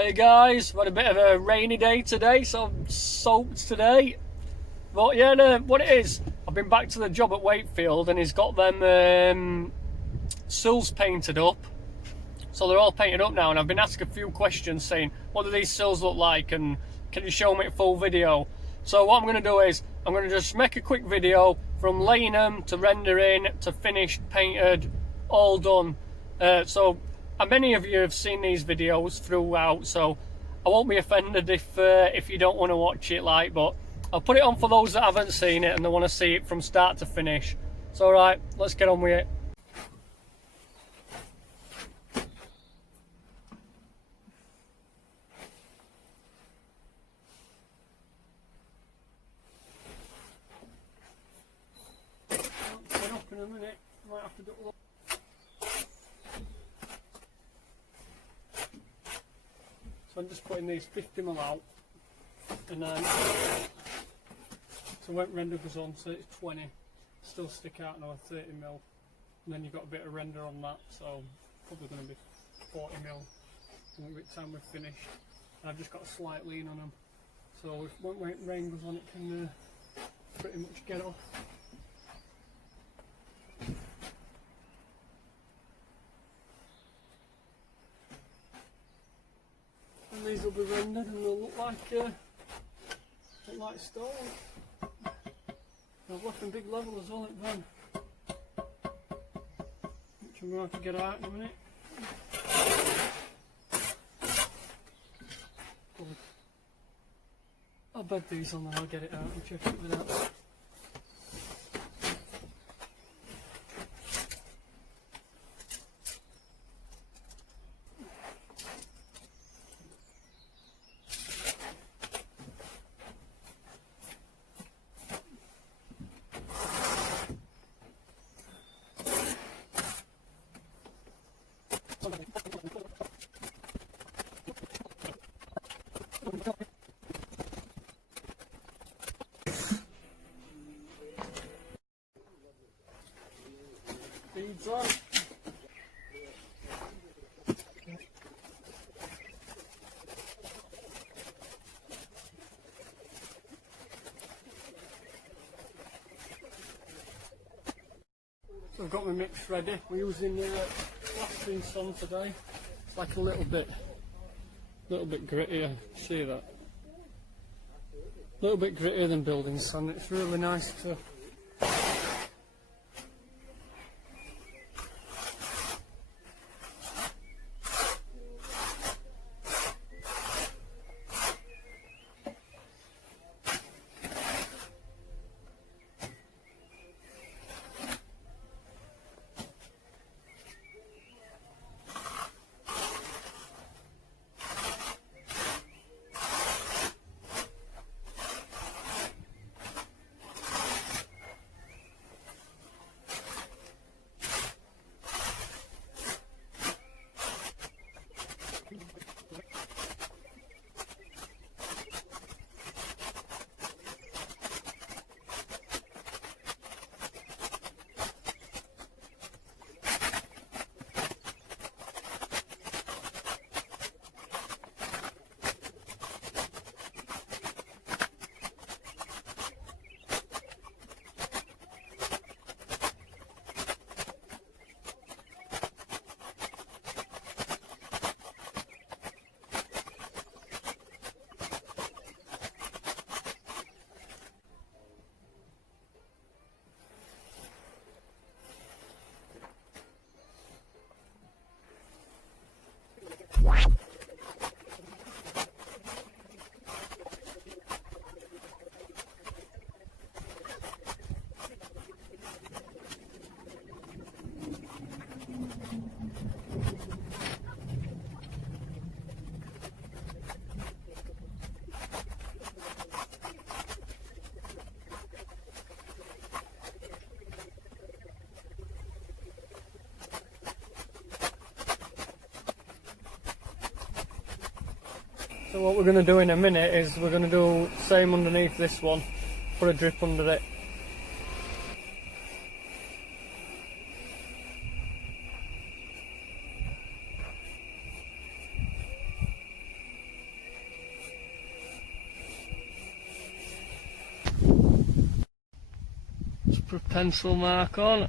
Hey guys, we had a bit of a rainy day today, so I'm soaked today. But yeah, no, what it is, I've been back to the job at Wakefield and he's got them sills painted up. So they're all painted up now, and I've been asked a few questions saying, what do these sills look like and can you show me a full video? So what I'm going to do is, I'm going to just make a quick video from laying them to rendering to finished, painted, all done. Many of you have seen these videos throughout, so I won't be offended if you don't want to watch it, but I'll put it on for those that haven't seen it and they want to see it from start to finish. So alright, let's get on with it. Get up in a minute, might have to do a little. So I'm just putting these 50mm out, and then so when render goes on, so it's 20, still stick out another 30mm, and then you've got a bit of render on that, so probably going to be 40mm by the time we're finished. And I've just got a slight lean on them, so if when rain goes on it can pretty much get off. And these will be rendered and they'll look like stone. I've left them big level as well at them, which I'm going to have to get out in a minute. I'll bed these on and I'll get it out and check it with that. Beads on. So I've got my mix ready. We're using plastering sun today. It's like a little bit grittier. See that? A little bit grittier than building sun. It's really nice to. So what we're going to do in a minute is we're going to do the same underneath this one, put a drip under it. pencil mark on.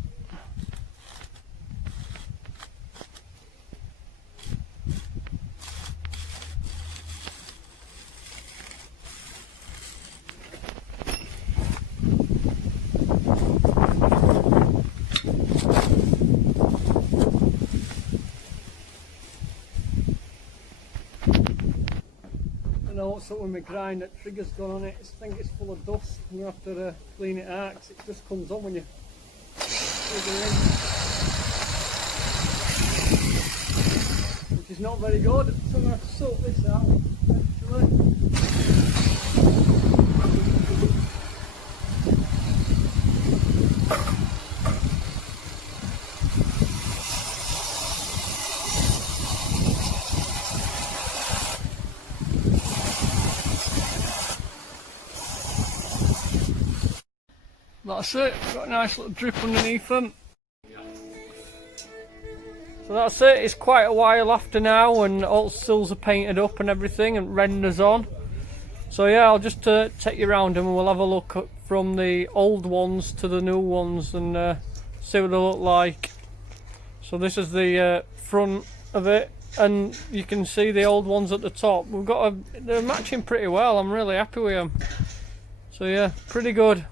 I know what's up with my grind, that trigger's gone on it. I think it's full of dust. I'm going to have to clean it out because it just comes on when you trigger in, which is not very good. So I'm going to have to sort this out eventually. That's it, got a nice little drip underneath them. So that's it, it's quite a while after now and all sills are painted up and everything and renders on. So yeah, I'll just take you around and we'll have a look from the old ones to the new ones and see what they look like. So this is the front of it and you can see the old ones at the top. They're matching pretty well, I'm really happy with them. So yeah, pretty good.